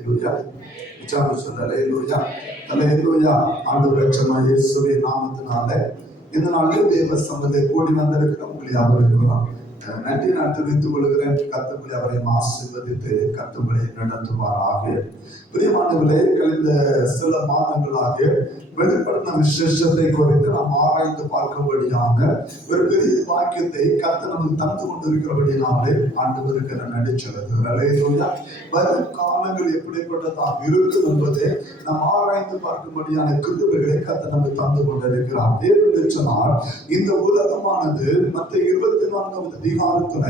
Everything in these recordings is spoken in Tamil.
அல்லேலூயா. உற்சாகம் சொல்லுங்க. அல்லேலூயா. அல்லேலூயா. ஆண்டவர் இரட்சகர் இயேசுவின் நாமத்தினாலே இந்த நாளில் தேவ சமூகத்தை கூடி வந்திருக்கிற உங்களை அவர்களுக்கு நன்றி நான் தெரிவித்துக் கொள்கிறேன். கர்த்தர் அவரை ஆசீர்வதித்து கர்த்தரை நடத்துவாராக. பிரியமானவர்களே, கழிந்த சில மாதங்களாக வெளிப்படுத்தின விசேஷத்தை குறித்து நாம் ஆராய்ந்து பார்க்கும்படியான ஒரு பெரிய வாக்கியத்தை கர்த்தர் நமக்கு தந்து கொண்டிருக்கிறபடினாலே ஆண்டவருக்கு நடிச்சது. வரும் காலங்கள் எப்படிப்பட்டதாக இருக்கும் என்பதை நாம் ஆராய்ந்து பார்க்கும்படியான கிருபைகளை கர்த்தர் நமக்கு தந்து கொண்டிருக்கிறார். தேவன் சொன்னார், இந்த உலகமானது மற்ற 24வது அதிகாரத்துல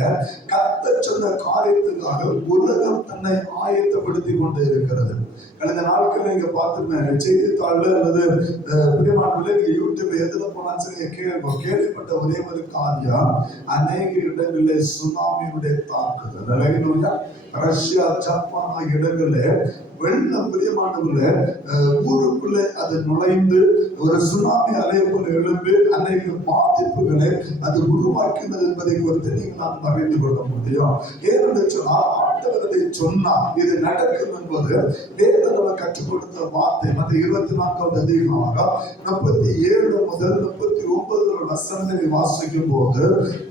கர்த்தர் சொன்ன காரியத்துக்காக உலகம் தன்னை ஆயத்தப்படுத்தி கொண்டு இருக்கிறது. கடந்த நாட்கள் நீங்க பார்த்துருந்தேன் செய்தித்தாள் அல்லது பிரியமானவர்களே, நீங்க யூடியூப் எதுல போனாலும் சரி கேள்விப்பட்ட ஒரே ஒரு காரியம், அநேக இடங்களில் சுனாமியுடைய தாக்குதல். ரஷ்யா ஜப்பான் ஆகிய இடங்களில் வெள்ளம் பிரியமானவர்கள ஊருக்குள்ள அது நுழைந்து ஒரு சுனாமி அலையை போல எழும்பி அநேக பாதிப்புகளை அது உருவாக்கினது என்பதை குறித்து நீங்கள் நாம் அறிந்து கொள்ள முடியும். ஏனென்று சொன்னால் ஆண்டவரை சொன்னால் இது நடக்கும் என்பது வேதம் நமக்கு கற்றுக் கொடுத்த வார்த்தை. மற்ற 24வது அதிகாரம் 37 முதல் 39 வசனத்தை வாசிக்கும் போது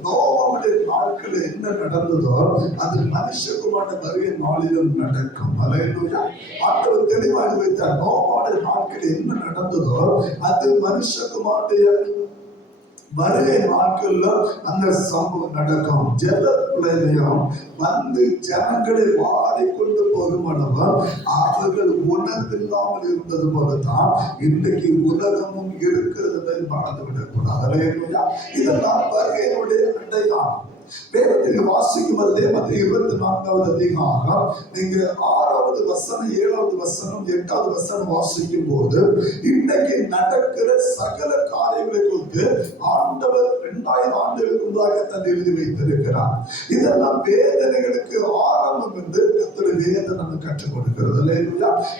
நோவாவுடைய நாட்களில் என்ன நடந்ததோ அது மனுஷகுமார வருகை நாளிலும் நடக்கும். அல்லேலூயா. ஆண்டவர் தெளிவாக வைத்தார், நோவாவுடைய நாட்களில் என்ன நடந்ததோ அது மனுஷகுமாருடைய வருகை நாட்கள்ல அந்த சம்பவம் நடக்கும். ஜலப்பிரளயம் வந்து ஜனங்களை வாரிக்கொண்டு போகும் அளவு அவர்கள் உணர்வில்லாமல் இருந்தது போலதான் இன்றைக்கு உலகமும் இருக்கிறது மறந்து விடக்கூடாது. இதெல்லாம் வருகையினுடைய அடையாளம். வேதத்தில் வாசிக்கும் போதே மற்ற 24வது அதிகாரம் நீங்க 6வது வசனம் 7வது வசனம் 8வது வசனம் வாசிக்கும் போது இன்னைக்கு நடக்கிற சகல காரியங்களை குறித்து ஆண்டவர் 2000 ஆண்டுகளுக்கு முன்பாக தன் எழுதி வைத்திருக்கிறார். இதெல்லாம் வேதனைகளுக்கு ஆரம்பம் என்று கர்த்தருடைய வேதம் நமக்கு கற்றுக் கொடுக்கிறது.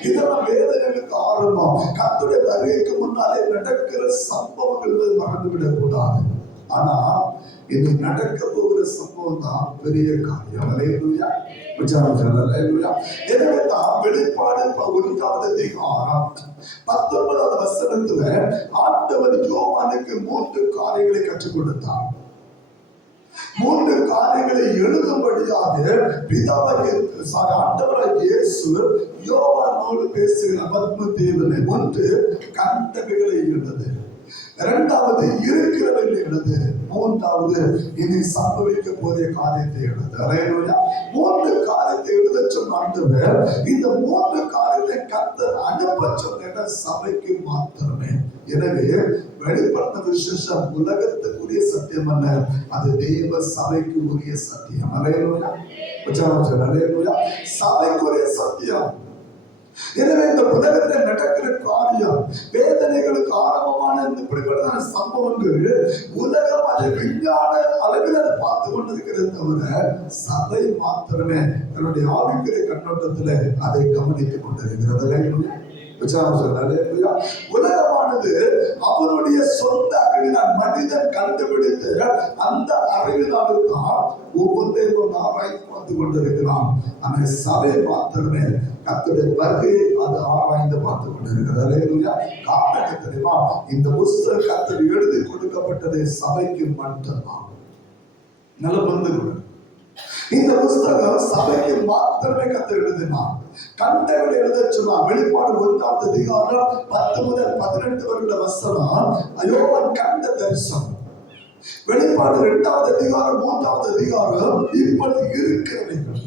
இதெல்லாம் வேதனைகளுக்கு ஆரம்பம். கர்த்தருடைய வருகைக்கு முன்னாலே நடக்கிற சம்பவங்கள் மறந்துவிடக் கூடாது. ஆனா இது நடக்க போகிற சம்பவம் தான் பெரிய காரியம். எனவே தான் வெளிப்பாடு 1வது அதிகாரம் 19வது வசனத்துல ஆண்டவர் யோவானுக்கு 3 காரியங்களை கற்றுக் கொடுத்தார். 3 காரியங்களை எழுதும்படியாக பிதாவாகிய ஆண்டவராகிய இயேசு யோவானோடு பேசுகிற பத்மதேவனை 1 கண்டவைகளை எழுது, 2வது இருக்கிறவர்கள் எழுது, 3வது இனி சம்பவிக்க போகிற காரியத்தை எழுது. 3 காரியத்தை எழுத சொன்ன ஆண்டவர் இந்த 3 காரியத்தை கர்த்தர் அனுப்ப சொன்ன சபைக்கு மாத்திரமே. எனவே வெளிப்படுத்தின விசேஷம் உலகத்துக்குரிய சத்தியம் அல்ல, அது தேவ சபைக்கு உரிய சத்தியம். சபைக்குரிய சத்தியம். எனவே இந்த உலகத்தில் நடக்கிற காரியம் வேதனைகளுக்கு ஆரம்பமான இப்படிப்பட்ட சம்பவங்கள் உலகம் அதை விஞ்ஞான அளவில் அதை பார்த்து கொண்டிருக்கிறது தவிர சபை மாத்திரமே தன்னுடைய ஆவிக்குரிய கண்ணோட்டத்தில் அதை கவனித்துக் கொண்டிருக்கிறது. உலகமானது அவருடைய சொந்த அறிவினால் மனிதன் கண்டுபிடித்து அந்த அறிவினால்தான் ஒவ்வொன்றையும் ஆராய்ச்சி பார்த்து கொண்டிருக்கிறான். ஆனா சபை மாத்திரமே கர்த்தருடைய வருகையை அது ஆராய்ந்து பார்த்து கொண்டிருக்கிறது. காரணம் தெரியுமா? இந்த புஸ்தகம் கர்த்தர் எழுதி கொடுக்கப்பட்டது சபைக்கு மட்டும்தான். நிலப்பந்து இந்த புஸ்தகம் சபைக்கு மாத்திரமே கர்த்தர் எழுதினார். கண்டவர்கள் எழுத சொன்னார். வெளிப்பாடு 1வது அதிகாரம் 10 முதல் 18 வரை வசனம் யோவான் கண்ட தரிசனம். வெளிப்பாடு 2வது அதிகாரம் 3வது அதிகாரம் இப்பொழுது இருக்கிறவர்கள்.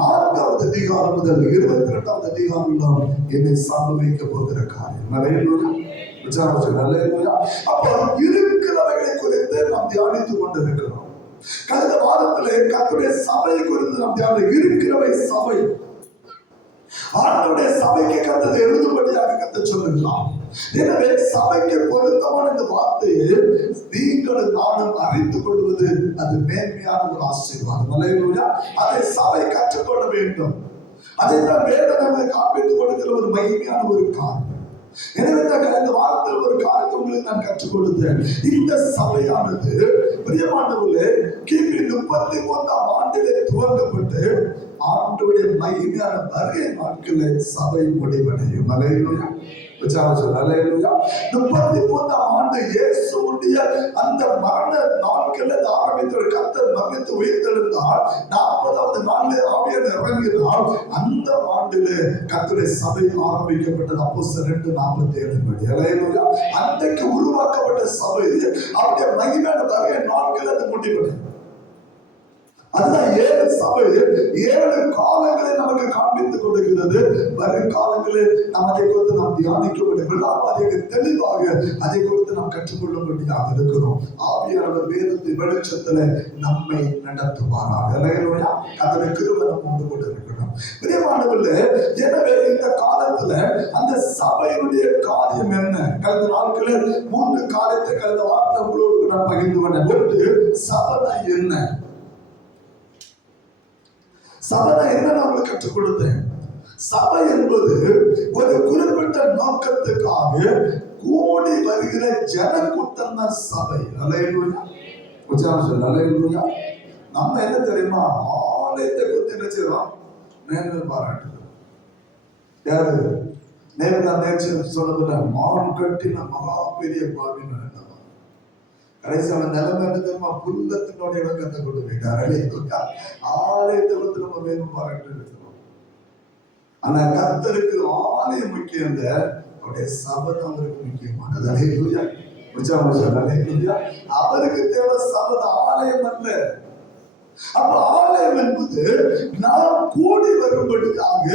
4வது அதிகாரம் முதல் 22வது அதிகாரம் என்னை சம்பவிக்க போகிற காரியம். அப்போ இருக்கிறவர்களை குறித்து நாம் தியானித்துக் கொண்டிருக்கிறோம். கடந்த வாரத்திலே கர்த்தருடைய சபை குறித்து நாம் தியானம். இருக்கிறவை சபை ஆண்டவருடைய சபைக்கு கர்த்தர் எழுதும்படியாக கர்த்தர் சொல்லுகிறார். எனவே சபைக்கு பொருத்தமான இந்த வார்த்தையை நீங்களும் நானும் அறிந்து கொள்வது அது மேன்மையான ஒரு ஆசீர்வாதம். அதை சபை கற்றுக்கொள்ள வேண்டும். அதை தான் வேதம் நமக்கு காண்பித்துக் கொடுக்கிற ஒரு மகிமையான ஒரு காரியம். எனவே இந்த வாரத்தில் ஒரு காரியத்தை உங்களுக்கு நான் கற்றுக் கொடுத்தேன். இந்த சபையானது பிரியமானவர்களே கிபி 33ஆம் ஆண்டிலே துவங்கப்பட்டு ஆண்டவருடைய மகிமையான வருகை நாட்களில் சபை முடிவடையும். அல்லேலூயா. 33ஆம் ஆண்டு இயேசுவுடைய அந்த மரண நாட்களில் ஆரம்பித்த கர்த்தர் மரித்து உயிர்த்தெழுந்தார். 40வது நாளிலே ஆவியானவர் இறங்கினார். அந்த ஆண்டிலே கர்த்தருடைய சபை ஆரம்பிக்கப்பட்டது. அப்போஸ்தலர் 2:47 படி. அல்லேலூயா. அன்றைக்கு உருவாக்கப்பட்ட சபை அவருடைய மகிமையான வருகை நாட்களில் அது முடிவடையும். அதுதான் 7 சபை 7 காலங்களை நமக்கு காண்பித்துக் கொடுக்கிறது. வரும் காலங்களில் நாம் அதை குறித்து நாம் தியானிக்க வேண்டும். தெளிவாக அதை குறித்து நாம் கற்றுக்கொள்ளும்படியாக இருக்கிறோம். ஆவியானவர் வேதத்தை வெளிச்சத்துல நம்மை நடத்துவாராக. அல்லேலூயா. அதனை கிருபை நம்ம கொண்டு கொண்டிருக்கிறோம். பிரியமானவர்களே, எனவே இந்த காலத்துல அந்த சபையுடைய காரியம் என்ன? கடந்த நாட்களில் 3 காரியத்தை கடந்த வார்த்தை உங்களோடு நான் பகிர்ந்து கொண்டேன். ஒன்று, சபை என்ன? சபை என்னன்னு அவங்களுக்கு கற்றுக் கொடுத்தேன். சபை என்பது ஒரு குறிப்பிட்ட நோக்கத்துக்காக கூடி வருகிற ஜன கூட்டம் தான் சபை. அல்லேலூயா. அல்லேலூயா. நம்ம என்ன தெரியுமா, ஆலயத்தை குறித்து என்ன செய்யறோம்? மேன்மை பாராட்டுகிறோம். யாரு நேர்ச்சி சொல்லப்பட்ட மான் கட்டின மகா பெரிய பாவின்னு கடைசி அவன் நிலைமை என்ன தெரியுமா? புல்லத்தினோட இலக்கத்தை கொண்டு போயிட்டார். ஆலயத்தை வந்து நம்ம மேன்மை பாராட்டு இருக்கிறோம். ஆனா கர்த்தருக்கு ஆலயம் முக்கியம் இல்ல, அவருடைய சபை அவருக்கு முக்கியமானது. அல்லேலூயா. அவருக்கு தேவை சபை, ஆலயம் அல்ல. அப்ப ஆலயம் என்பது நாம் கூடி வரும்படியாக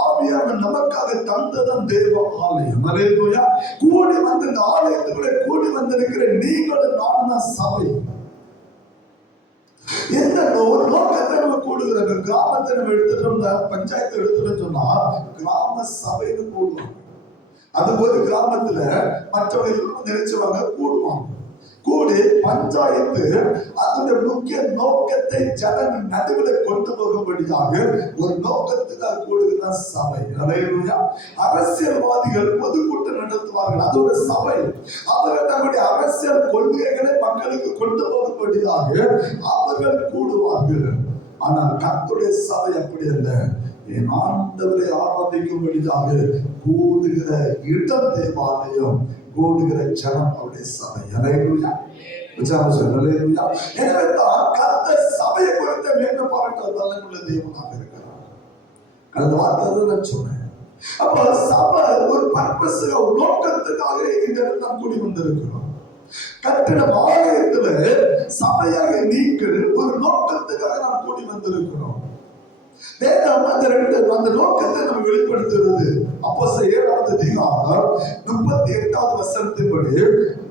ஆவியானவர் நமக்காக தந்ததன் தேவ ஆலயம். அல்லேலூயா. கூடி வந்து இந்த ஆலயத்துக்குள்ளே கூடி வந்திருக்கிற நீங்களும் நானும் தான் சபை. எந்த ஒரு நோக்கத்தை நம்ம கூடுகிற கிராமத்தை நம்ம எடுத்துட்டோம், பஞ்சாயத்து எடுத்துட்டோம் சொன்னா கிராம சபைன்னு கூடுவாங்க. அது ஒரு கிராமத்துல மற்றவர்கள் நினைச்சுவாங்க கூடுவாங்க. கூடி பஞ்சாயத்து அதனுடைய முக்கிய நோக்கத்தை ஜனங்கள் நடுவில் கொண்டு போகும்படியாக ஒரு நோக்கத்துக்காக கூடுகிறதா சபை. அல்லேலூயா. அரசியல்வாதிகள் பொதுக்கூட்டம் நடத்துவார்கள், அது ஒரு சபை. அவர்கள் தங்களுடைய அரசியல் கொள்கைகளை மக்களுக்கு கொண்டு போகும்படியாக அவர்கள் கூடுவார்கள். ஆனால் கர்த்தருடைய சபை அப்படி அல்ல. என் ஆண்டவரை ஆராதிக்கும்படியாக கூடுகிற இடம் தேவாலயம், கூடுகிற ஜனம் அவருடைய சபை. அல்லேலூயா. அல்லேலூயா. எனவே தான் கர்த்தர் சபையை குறித்த மேன்மை பாராட்ட வல்லமையுள்ள தேவனாக இருக்கிறார். கடந்த வார்த்தை நான் சொன்னேன். அப்ப சபை ஒரு பர்பஸ், ஒரு நோக்கத்துக்காக இந்த இடத்துல நாம் கூடி வந்திருக்கிறோம். கட்டிட ஆலயத்துல சபையாக நீங்கள் ஒரு நோக்கத்துக்காக நாம் கூடி வந்திருக்கிறோம். வேதம் அந்த நோக்கத்தை நம்ம வெளிப்படுத்துகிறது. அப்போஸ்தலர் 7வது அதிகாரம் 38வது வசனத்தின்படி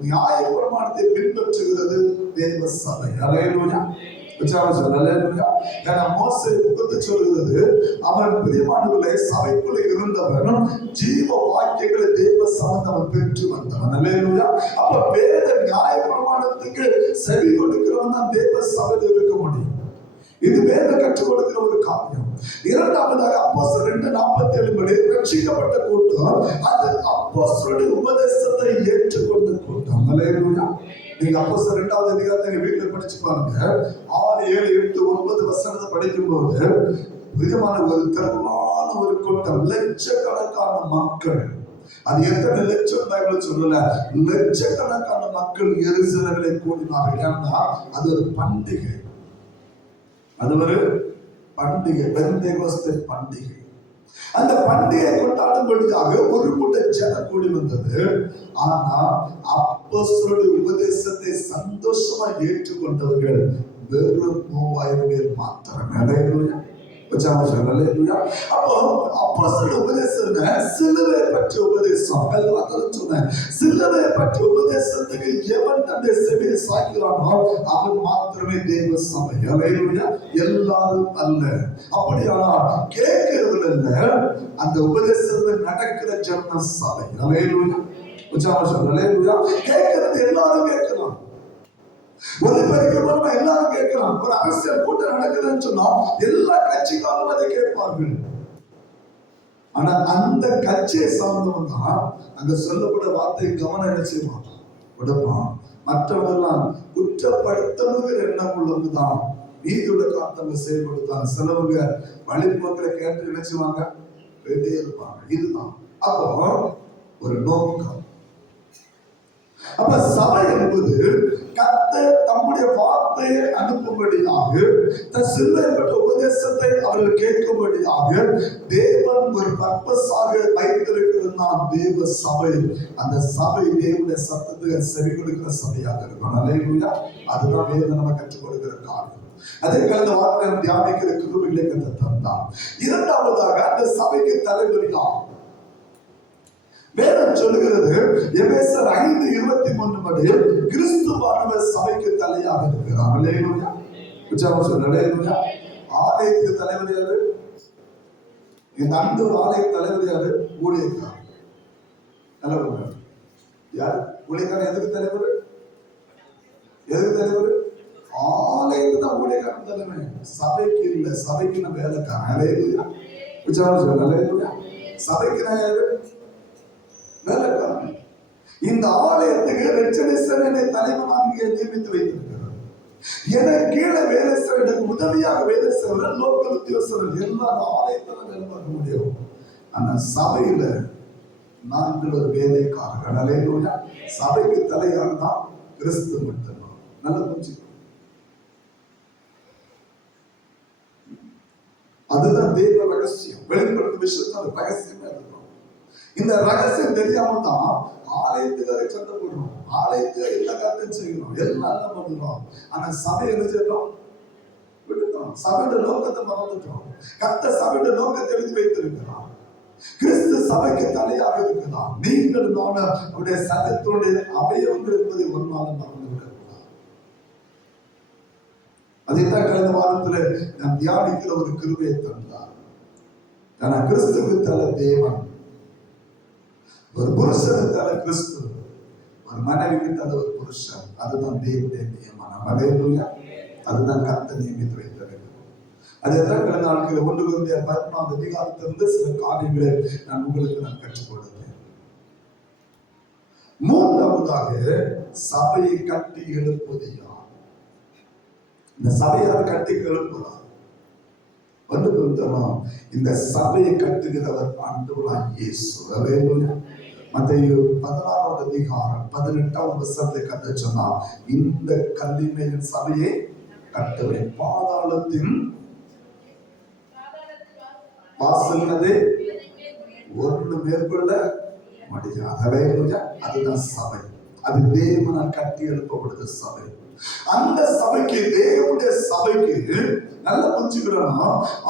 நியாயப்பிரமாணத்தை பின்பற்றுகிறது தேவ சபை. அல்லேலூயா. மோசே சொல்கிறது, அவன் பிரியமானவர்களை சபைக்குள்ளே இருந்தவன் ஜீவ வாக்கியங்களை தேவ சம்பந்தம் பெற்று வந்தவன். அல்லேலூயா. அப்ப வேத நியாயப்பிரமாணத்துக்கு செவி கொடுக்கிறவன் தான் தேவ சபையில் இருக்க முடியும். இது வேத கற்றுக் கொடுக்கிற ஒரு காரியம். இரண்டாவதாக அப்போஸ்தலர் 2:47 படி ரட்சிக்கப்பட்ட கூட்டம் அது அப்போஸ்தலருடைய உபதேசத்தை ஏற்றுக்கொண்ட கூட்டம். அல்லேலூயா. நீங்க அப்போஸ்தலர் 2வது அதிகாரத்தை வீட்டுல படிச்சு பாருங்க. 6, 7, 8, 9 வசனத்தை படிக்கும் போது விதமான ஒரு திரளான ஒரு கூட்டம், லட்சக்கணக்கான மக்கள். அது எத்தனை லட்சம் பைபிள் சொல்லல, லட்சக்கணக்கான மக்கள் எருசலேமிலே கூடினார்கள். ஏன்னா அது ஒரு பண்டிகை, அது ஒரு பண்டிகை, பெந்தேகோஸ்தே பண்டிகை. அந்த பண்டிகை கொண்டாடும்படியாக ஒரு கூட்ட ஜனம் கூடி வந்தது. ஆனா அப்போஸ்தலருடைய உபதேசத்தை சந்தோஷமா ஏற்றுக்கொண்டவர்கள் வெறும் 3000 பேர் மாத்திரம். அல்லேலூயா. அப்போ அப்போஸ்தலருடைய உபதேசம் சிலுவை பற்றிய உபதேசம். சொன்னேன், சிலுவை பற்றிய உபதேசத்துக்கு எவன் தன்னுடைய செவியை சாய்க்கிறானோ அவன் மாத்திரமே தேவ சபை. அல்லேலூயா. எல்லாரும் அல்ல. அப்படியானால் கேட்கிறவர்கள் அல்ல, அந்த உபதேசத்தில் நடக்கிற ஜன சபை. அல்லேலூயா. அல்லேலூயா. கேட்கிறது எல்லாரும் கேட்கலாம். ஒலிபரப்பு எல்லாரும் கேட்கலாம். ஒரு அரசியல் கூட்டம் நடக்குதுன்னு சொன்னா எல்லா கட்சிக்காரும் அதை கேட்பார்கள். ஆனா அந்த கட்சியை சார்ந்தவன் தான் அங்க சொல்லப்பட்ட வார்த்தை கவனம் என்ன செய்வான், கொடுப்பான். மற்றவர்களாம் குற்றப்படுத்தணுங்கிற எண்ணம் உள்ளவங்க தான் நீதியுள்ள காத்தவங்க செயல்படுத்தாங்க. சிலவங்க வழிபோக்கில கேட்டு நினைச்சுவாங்க, போயிட்டே இருப்பாங்க. இதுதான் அப்போ ஒரு நோக்கம். அப்ப சபை என்பது கர்த்தர் தம்முடைய வார்த்தையை அனுப்பும்படியாக, தன் சிந்தைப்பட்ட உபதேசத்தை அவர்கள் கேட்கும்படியாக தேவன் ஒரு பர்பஸாக வைத்திருக்கிறது தான் தேவ சபை. அந்த சபை தேவனுடைய சத்தத்துக்கு செவி கொடுக்கிற சபையாக இருக்கும். அல்லேலூயா. அதுதான் வேதம் நம்ம கற்றுக் கொடுக்கிற காரணம். அதே கலந்த வார்த்தை தியானிக்கிற கிருபைகளை கர்த்தர் தந்தார். இரண்டாவதாக அந்த சபைக்கு தலைவரியார் வேதம் சொல்லுகிறது, எபேசியர் 5:23 படி கிறிஸ்துவானவர் சபைக்கு தலையாக இருக்கிறார். அல்லேலூயா. உற்சாகமா சொல்லுங்க. அல்லேலூயா. ஆலயத்துக்கு தலைவர் யாரு? இந்த அன்பு ஆலய தலைவர் யாரு? ஊழியக்காரர். நல்லவர் யார்? ஊழியக்காரர் எதுக்கு தலைவர்? எதுக்கு தலைவர்? ஆலயத்துக்கு தான் ஊழியக்காரன் தலைமை, சபைக்கு இல்லை. சபைக்கு நம்ம வேலைக்காரன். அல்லேலூயா. உற்சாகமா சொல்லுங்க. அல்லேலூயா. சபைக்கு நான் யாரு? வேலைக்காரன். இந்த ஆலயத்துக்கு ரெச்சனேசனை தலைவனாக நியமித்து வைத்திருக்கிறார். எனக்கு கீழே வேலை செய்ய, உதவியாக வேலை செய்ய லோக்கல் உத்தியோகஸ்தர்கள் எல்லாம் ஆலயத்துல வேலை பார்க்க முடியும். ஆனா சபையில நாங்கள் ஒரு வேலைக்காரர்கள். அல்லேலூயா. சபைக்கு தலையாக தான் கிறிஸ்து மட்டும்தான். நல்லா புரிஞ்சுக்கணும். அதுதான் தேவ ரகசியம். வெளிப்படுத்தும் விஷயத்துல ரகசியமா இருக்கும். இந்த ரகசியம் தெரியாம தான் ஆலயத்துக்கு சண்டை போடுறோம், ஆலயத்துக்கு எல்லா காரியத்தையும் செய்யணும், எல்லாம் பண்ணுறோம். ஆனா சபை என்ன செய்யறோம்? விட்டுட்டோம். சபையோட நோக்கத்தை மறந்துட்டோம். கர்த்தர் சபையோட நோக்கத்தை எழுதி வைத்திருக்கிறார். கிறிஸ்து சபைக்கு தலையாக இருக்கிறார். நீங்கள் நான் அவருடைய சகத்தினுடைய அவயவங்கள் என்பதை ஒரு நாளும் மறந்து விடக்கூடாது. அதைத்தான் கடந்த வாரத்துல நான் தியானிக்கிற ஒரு கிருபையை தந்தார். ஆனா கிறிஸ்துவுக்கு தலை தேவன், ஒரு புருஷனுக்கான கிறிஸ்து, ஒரு மனைவிக்கு தந்த ஒரு புருஷன். அதுதான் தேவனுடைய நியமனம். அல்லேலூயா. அதுதான் கர்த்தர் நியமித்து வைத்திருக்கிறார். அதைத்தான் கடந்த நாட்களில் 1 Corinthians 11ஆம் அதிகாரத்திலிருந்து சில காரியங்களை நான் உங்களுக்கு கற்றுக் கொடுத்தேன். மூன்றாவதாக சபையை கட்டி எழுப்புவது யார்? இந்த சபையார் கட்டி எழுப்புகிறார். இந்த சபையை கட்டுகிறவர் ஆண்டவராகிய இயேசு. அல்லேலூயா. மத்தேயு 16ஆம் அதிகாரம் 18ஆம் வசனத்தை கர்த்தர் சொன்னார், இந்த கல்லின் சபையை கட்டுவேன், பாதாளத்தின் வாசல்களே ஒன்று மேற்கொள்ள முடியாது. அல்லேலூயா. அதுதான் சபை. அது தேவனால் கட்டி எழுப்பப்படுது சபை. அந்த சபைக்கு, தேவனுடைய சபைக்கு நல்ல புரிஞ்சுக்கிறோம்.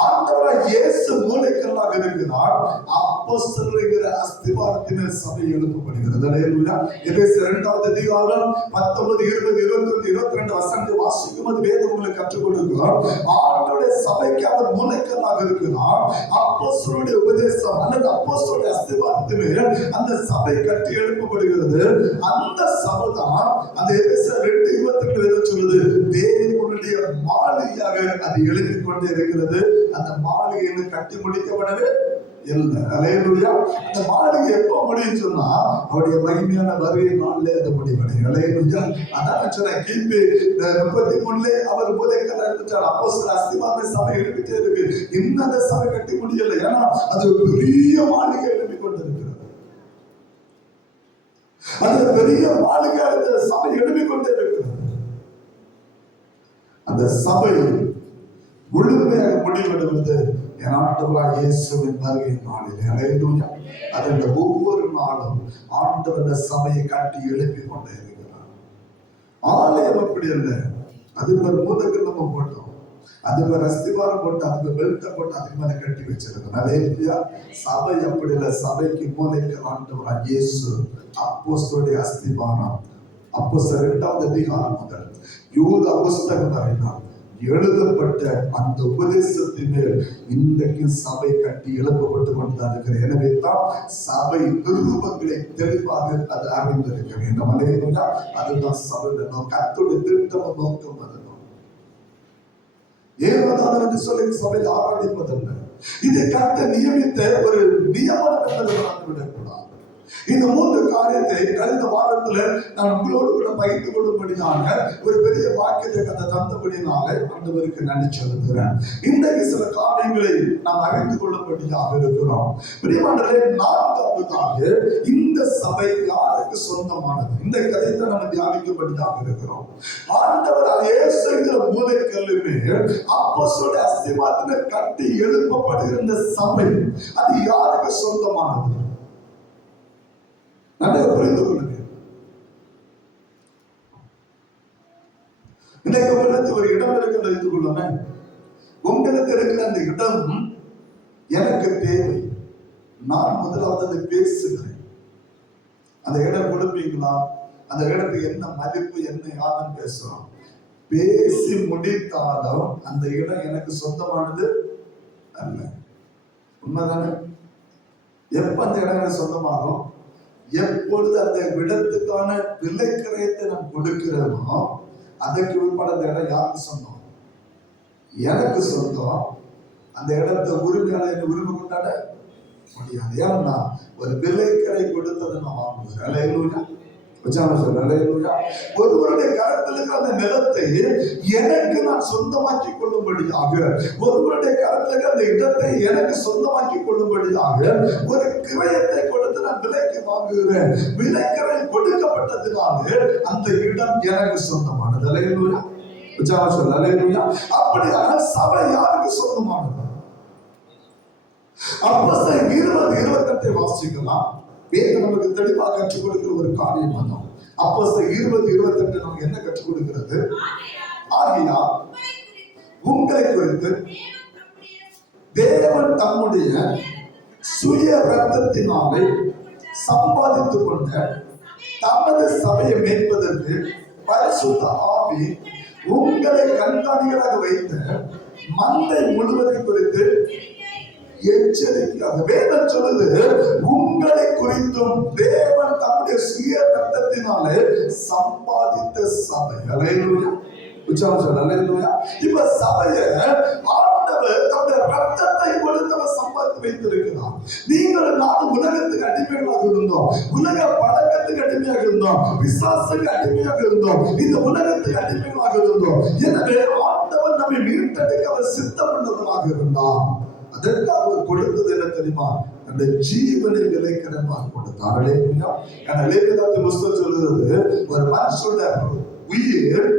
ஆண்டவராகிய இயேசு மூலைக்கல்லாக இருக்கிறார். அப்போஸ்தலர்கள் அஸ்திவாரத்தின் சபை எழுப்பப்படுகிறது. அல்லேலூயா. எபேசியர் 2ஆம் அதிகாரம் 19, 20, 21, 22 வசனத்தை வாசிக்கும் போது வேதம் உங்களுக்கு கற்றுக் கொடுக்கிறார். ஆண்டவருடைய சபைக்கு அவர் மூலைக்கல்லாக இருக்கிறார். அப்போஸ்தலருடைய உபதேசம் அல்லது அப்போஸ்தலருடைய அஸ்திவாரத்தின் அந்த சபை கட்டி எழுப்பப்படுகிறது. அந்த சபை தான் அந்த எபேசியர் 2:22 சொல்லுது, தேவனுடைய மாளிகையாக அது எழுப்பிக் கொண்டே இருக்கிறது. அந்த மாளிகையை கட்டி முடிக்கப்படவே இல்லை. அல்லேலூயா. அந்த மாளிகை எப்போ முடியும் சொன்னா அவருடைய மகிமையான வருகை நாள்ல அது முடிவடையும். அல்லேலூயா. அதான் சொன்னேன், கிபி 33 அவர் மூலைக்கல்ல இருந்துட்டார். அப்போஸ்தலர் அஸ்திவாரம் சபை எழுப்பிட்டே இருக்கு. இன்னும் அந்த சபை கட்டி முடியல. ஏன்னா அது ஒரு பெரிய மாளிகை எழுப்பிக் கொண்டிருக்கிறது. அது பெரிய மாளிகை அந்த சபை எழுப்பிக் கொண்டே இருக்கிறது. அந்த சபை முழுமையாக முடிவெடுவது ஆண்டவராகிய இயேசுவின் வருகை நாளிலே. அல்லேலூயா. அதன் ஒவ்வொரு நாளும் ஆண்டவர் சபையை கட்டி எழுப்பிக் கொண்டே இருக்கிறார். ஆலயம் அப்படி இல்லை. அதுக்கு ஒரு மூலக்கு நம்ம போட்டோம், அதுக்கு ஒரு அஸ்திவாரம் போட்டு, அதுக்கு பெல்ட்டை போட்டு அதுக்கு மேல கட்டி வச்சிருக்கோம். அல்லேலூயா. சபை அப்படி இல்லை. சபைக்கு மூலைக்கு ஆண்டவராகிய இயேசு அப்போஸ்தலருடைய அஸ்திவாரம். அப்போஸ்தலர் 2ஆம் அதிகாரம் முதல் யூதா புஸ்தகம் வரைதான் எழுதப்பட்ட அந்த உபதேசத்தின் மேல் இன்றைக்கு சபை கட்டி எழுப்பப்பட்டு கொண்டுதான் இருக்கிறது. எனவே தான் சபை நிருபங்களை தெளிவாக அது அறிந்திருக்க வேண்டும். அல்லேலூயா. அதுதான் சபையுடைய நோக்கம். கர்த்தருடைய திட்டம் நோக்கம் அதுதான். ஏவதானம் என்று சொல்லி சபையில் ஆராதிப்பதல்ல. இது கர்த்தர் நியமித்த ஒரு நியமனம் என்பதை மறந்து விடக்கூடாது. இந்த மூன்று காரியத்தை கழிந்த வாரத்துல நான் உங்களோடு கூட பகிர்ந்து கொள்ளும்படியான ஒரு பெரிய வாக்கியத்தை கதை தந்தபடினாலே ஆண்டவருக்கு நன்றி செலுத்துகிறேன். இன்றைக்கு சில காரியங்களை நாம் அறிந்து கொள்ளும்படியாக இருக்கிறோம். பிரியமானவர்களே, நான்காவதாக இந்த சபை யாருக்கு சொந்தமானது? இந்த கதையை நம்ம தியானிக்கும்படியாக இருக்கிறோம். ஆண்டவர் இயேசுங்கிற மூலைக்கல்லுமே அப்போஸ்தலருடைய அஸ்திவாரத்திலே கட்டி எழுப்பப்படுகிற இந்த சபை அது யாருக்கு சொந்தமானது? நன்றாக புரிந்து கொள்ளுங்க. இன்றைக்கு உங்களுக்கு ஒரு இடம் இருக்கிறது வைத்துக் கொள்ளுமே. உங்களுக்கு இருக்கிற அந்த இடம் எனக்கு தேவை. நான் முதலாவது அதை பேசுகிறேன். அந்த இடம் கொடுப்பீங்களா? அந்த இடத்துக்கு என்ன மதிப்பு, என்ன யாரும் பேசுறோம். பேசி முடித்தாலும் அந்த இடம் எனக்கு சொந்தமானது அல்ல. உண்மைதானே? எப்ப அந்த இடம் எனக்கு சொந்தமாகும்? எப்பொழுது அந்த இடத்துக்கான விலைக்கிரயத்தை நாம் கொடுக்கிறோமோ அதற்கு உட்பட அந்த இடம் யாருக்கு சொந்தம்? எனக்கு சொந்தம். அந்த இடத்தை உரிமையாளர் உரிமை கொண்டாட முடியாது. ஏன்னா ஒரு விலைக்கிரை கொடுத்ததை நான் வாங்குவேன். அல்லேலூயா. ஒருவருடைய கரத்தில் இருக்கிற அந்த நிலத்தை எனக்கு நான் சொந்தமாக்கி கொள்ளும்படியாக, ஒருவருடைய கரத்தில் இருக்கிற அந்த இடத்தை எனக்கு சொந்தமாக்கி கொள்ளும்படியாக ஒரு கிரயத்தை கொடுத்து நான் விலைக்கு வாங்குகிறேன். விலைக்கிரை கொடுக்கப்பட்டதுனால அந்த இடம் எனக்கு சொந்தமானது. அல்லேலூயா. அல்லேலூயா. அப்படியான சபை யாருக்கு சொந்தமானது? அப்போஸ்தலர் 20:28 வாசிக்கலாம். வேதம் நமக்கு தெளிவாக கற்றுக் கொடுக்கிற ஒரு காரியம் தான். அப்போஸ்தலர் 20:28 நமக்கு என்ன கற்றுக் கொடுக்கிறது? ஆகையால் உங்களை குறித்து தேவன் தம்முடைய சுய ரத்தத்தினாலே சம்பாதித்துக் கொண்ட தமது சபையை மேய்ப்பதற்கு பரிசுத்த ஆவி உங்களை கண்காணிகளாக வைத்த மந்தை முழுவதை குறித்து எச்சரிக்கையாக வேதம் சொல்லுது. உங்களை குறித்தும் தேவன் தம்முடைய சுய ரத்தத்தினாலே சம்பாதித்த சபை. அல்லேலூயா. அல்லேலூயா. இப்ப சபையை ஆண்டவர் தம்முடைய ரத்தத்தை கொடுத்தவர் சம்பாதித்து வைத்திருக்கிறார். நீங்கள் நானும் உலகத்துக்கு அடிமைகளாக இருந்தோம். உலக பழக்கத்துக்கு அடிமையாக இருந்தோம். விசுவாசத்துக்கு அடிமையாக இருந்தோம். இந்த உலகத்துக்கு அடிமைகளாக இருந்தோம். எனவே ஆண்டவர் நம்மை மீட்டெடுக்க அவர் சித்தம் உள்ளவராக இருந்தார். அதற்கு அவர் கொடுத்தது என்ன தெரியுமா? அந்த ஜீவனை விலைக்கிரமாக கொடுத்தார். அல்லேலூயா. லேவியராகமத்தின் புத்தகம் சொல்கிறது, ஒரு மனுஷனுடைய உயிர்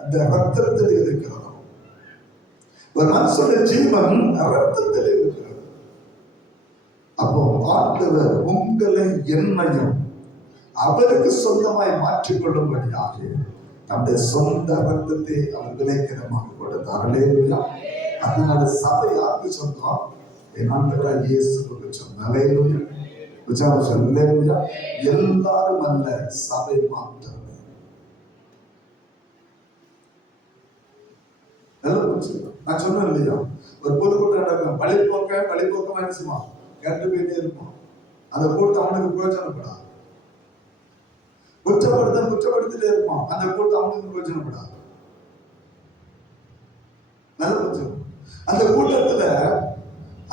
அந்த ரத்தத்தில் இருக்கிறது. ஒரு மனுஷனுடைய ஜீவன் ரத்தத்தில் இருக்கிறது. அப்போ ஆண்டவர் உங்களை என்னையும் அவருக்கு சொந்தமாய் மாற்றிக்கொள்ளும்படியாக நம்முடைய சொந்த ரத்தத்தை அவர் விலைக்கிரமாக கொடுத்தார். அல்லேலூயா. அதனால சபை யாருக்கு சொந்தம்? என் ஆண்டவராகிய இயேசுவுக்கு சொந்தம். அல்லேலூயா. அல்லேலூயா. எல்லாரும் அல்ல, சபை மாத்திரமே. நான் சொன்னேன் இல்லையா, ஒரு பொதுக்கூட்டம் நடக்கும். வழிபோக்க மனுஷமா கண்டு போயிட்டே இருப்போம். அந்த கூட்டம் அவனுக்கு பிரயோஜனப்படாது. குற்றப்படுத்திட்டே இருப்பான். அந்த கூட்டம் அவனுக்கு பிரயோஜனப்படாது. அந்த கூட்டத்துல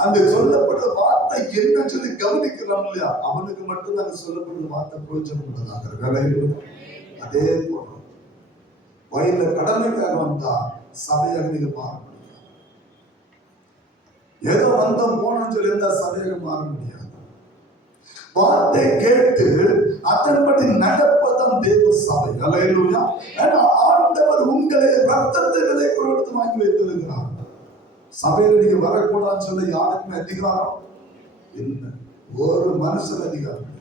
அந்த சொல்லப்படுற வார்த்தை என்ன சொல்லி கவனிக்கிறோம் இல்லையா, அவனுக்கு மட்டும் அந்த சொல்லப்படுற வார்த்தை பிரயோஜனம் உள்ளதாக. அதே போல வயல கடமைக்காக வந்தா சபையாக நீங்க மாற முடியாது. ஏதோ வந்தோம் போனோம்னு சொல்லி இருந்தா சபையாக மாற முடியாது. வார்த்தை கேட்டு அதன்படி நடப்பதும் தேவ சபை. அல்லேலூயா. ஆண்டவர் உங்களை ரத்தத்தை விலை கொடுத்து வாங்கி வைத்திருக்கிறார். சபையில் நீங்க வரக்கூடாதுன்னு சொல்ல யாருக்குமே அதிகாரம் இல்லை. ஒரு மனுஷன் அதிகாரம்.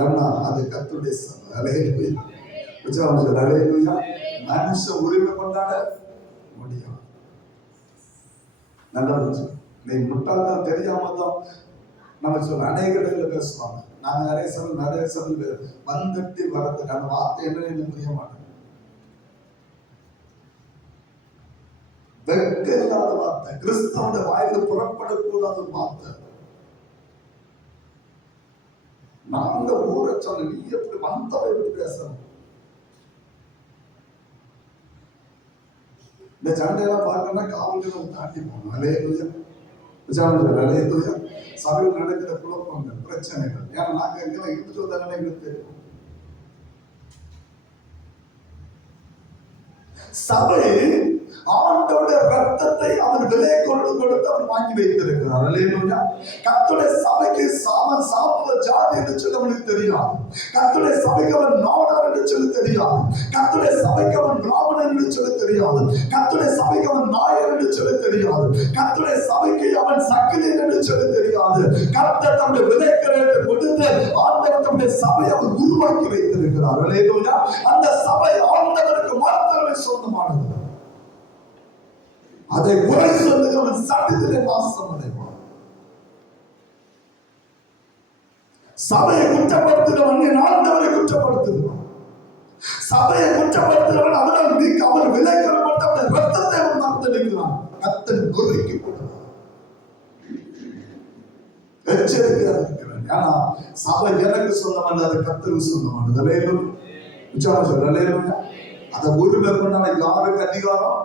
ஏன்னா அது கர்த்தருடைய சபை. அல்லேலூயா. அல்லேலூயா. மனுஷ உரிமை கொண்டாட முடியும். நல்லா நீ முட்டாள்தான் தெரியாம தான் நம்ம சொல்ல அநேக இடத்துல பேசுவாங்க. நாங்க நிறைய சபை வந்துட்டு வரதுக்கு அந்த வார்த்தை என்ன புரிய மாட்டேன். வெட்க இல்லாத வார்த்தை, கிறிஸ்தவனுடைய வாயில புறப்படக்கூடாத வார்த்தை. நாங்க ஊரை சொல்ல நீ எப்படி வந்தவ எப்படி பேசணும்? இந்த சண்டையெல்லாம் பார்க்கணும்னா காவல்களை தாண்டி போகணும். அல்லேலூயா. அல்லேலூயா. சபையில் நடக்கிற குழப்பங்கள், பிரச்சனைகள். ஏன்னா நாங்க எங்கெல்லாம் இருந்துட்டு வந்தாலும் எங்களுக்கு தெரியும். சபை ஆண்டோட ரத்தத்தை அவர் விலை கொடுத்து அவர் வாங்கி வைத்திருக்கிறார். அல்லேலூயா. கர்த்தருடைய சபைக்கு சாமன் சாப்பிட ஜாதி என்று சொல்லி அவனுக்கு தெரியாது. கர்த்தருடைய சபைக்கு அவன் நாடார் என்று சொல்லி தெரியாது. கர்த்தருடைய சபைக்கு அவன் பிராமணன் என்று சொல்லி தெரியாது. கர்த்தருடைய சபைக்கு அவன் நாயர் என்று சொல்லி தெரியாது. கர்த்தருடைய சபைக்கு அவன் சக்கிலியன் என்று சொல்லி தெரியாது. கர்த்தர் தம்முடைய விலைக்கரத்தை கொடுத்து ஆண்டவர் தம்முடைய சபையை அவர் உருவாக்கி வைத்திருக்கிறார். அல்லேலூயா. அந்த சபை ஆண்டவருக்கு மாத்திரமே சொந்தமானது. அதை குறை சொல்லுகிறவன் சட்டத்திலே வாசம் அடைவான். சபையை குற்றப்படுத்துகிறவன் என் ஆண்டவரை குற்றப்படுத்துகிறான். சபையை குற்றப்படுத்துகிறவன் அவனால் நீக்க அவர் விலைக்கரப்பட்ட அவருடைய ரத்தத்தை அவன் மறந்தளிக்கிறான். கர்த்தர் நொறுக்கி போடுகிறார். எச்சரிக்கையாக இருக்கிறான். ஏன்னா சபை எனக்கு சொந்தமல்ல, அது கர்த்தருக்கு சொந்தமானது. அல்லேலூயா. உச்சாரம் சொல்ற அல்லேலூயா. அதை உரிமை கொண்டாட யாருக்கு அதிகாரம்?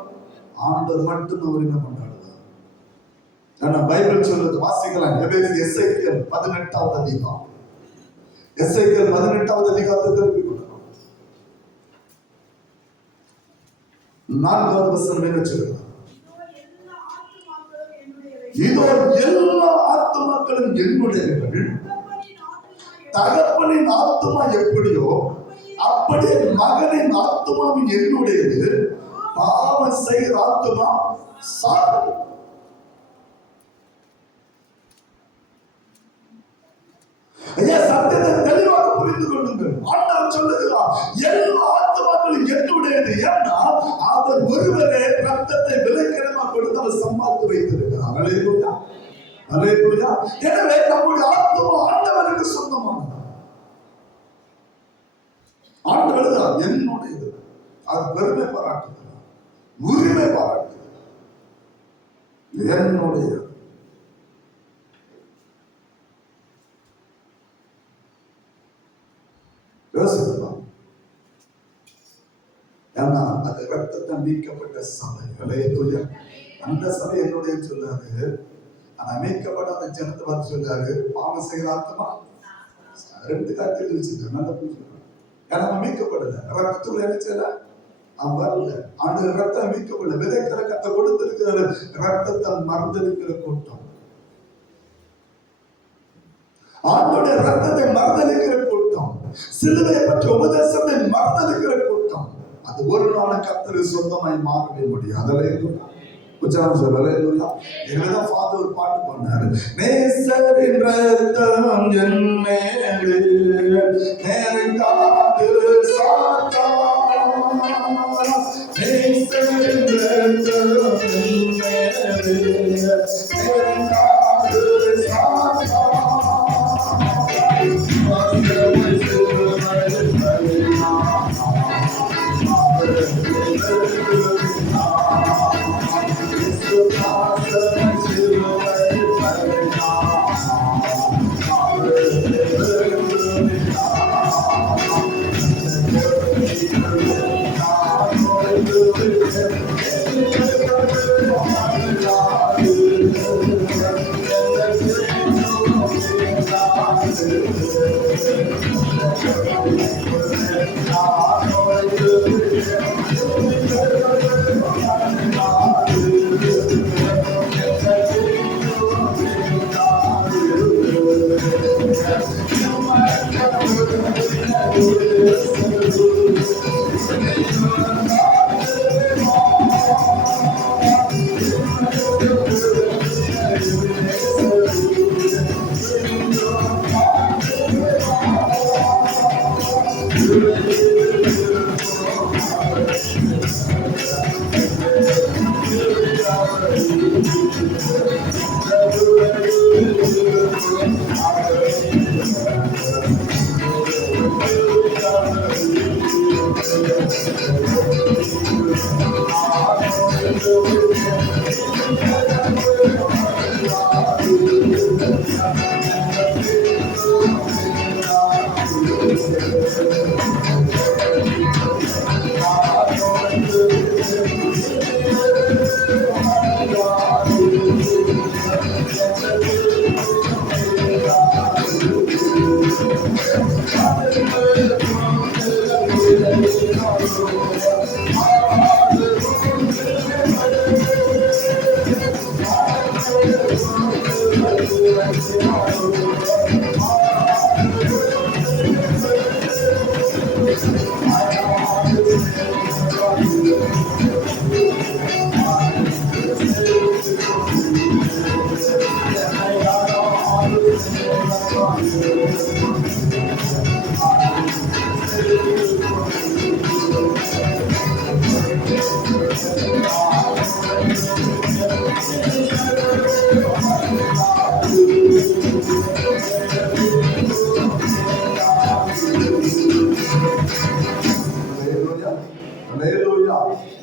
ஆண்டவர் மட்டும் உரிமை கொண்டாடுவார். ஏன்னா பைபிள் சொல்றது வாசிக்கலாம். எசேக்கியேல் 18வது அதிகாரம். எசேக்கியேல் 18வது அதிகாரத்தை திருப்பி கொடுக்கணும். 4வது வசனம் என்ன சொல்லுங்க? இதோ எல்லா ஆத்துமாக்களும் என்னுடையவர்கள். தகப்பனின் ஆத்துமா எப்படியோ அப்படி மகனின் ஆத்துமாவும் என்னுடையது. பாவம் செய்கிற ஆத்துமா சாவு. சத்தியத்தை தெளிவாக புரிந்து கொள்ளுங்கள். ஆண்டவர் சொல்லுகிறார் எல்லா ஆத்துமாக்களும் என்னுடையது. ஏன்னா அவர் ஒருவரே ரத்தத்தை விலைக்கிரமாக கொடுத்து அவர் சம்பாதித்து வைத்திருக்கிறார். அல்லேலூயா. அல்லேலூயா. எனவே நம்முடைய ஆத்துமா ஆண்டவருக்கு சொந்தமானது. ஆண்டவர் என்னுடையது. அது பெருமை பாராட்டுகிறார், உரிமை பாராட்டுகிறார். என்னுடைய யோசிக்கலாம். ஏன்னா அது ரத்தத்தை மீட்கப்பட்ட சபை. அல்லேலூயா. அந்த சபை என்னுடைய சொல்லாது. ஆனா மீட்கப்பட்ட ஜனத்தை பார்த்து சொல்லாரு பாவம் செய்கிற ஆத்மா. ரெண்டு காரியத்தில் வச்சுட்டு நல்ல புரிஞ்சுக்கணும். ஏன்னா மீட்கப்படல, ரத்தத்துக்குள்ள என்ன செய்யல, அவன் வரல. ஆண்டு ரத்தம் மீட்கப்படல. விதைக்கிற கத்தை கொடுத்திருக்கிற ரத்தத்தை மறந்திருக்கிற கூட்டம், ஆண்டோடைய ரத்தத்தை மறந்தளிக்கிற கூட்டம், சிலுவையை பற்றி உபதேசத்தை மறந்தளிக்கிற கூட்டம், அது ஒரு நாள் கர்த்தருக்கு சொந்தமாய் மாறவே முடியாது. அல்லேலூயா. உச்சாரம் சொல்ல அல்லேலூயா. எனவேதான் ஃபாதர் ஒரு பாட்டு பண்ணாரு. நேசரின் ரத்தம் என் மேலே நெருங்காது சாத்தா. நேசரின் ரத்தம் என் மேலே நெருங்காது சாத்தா.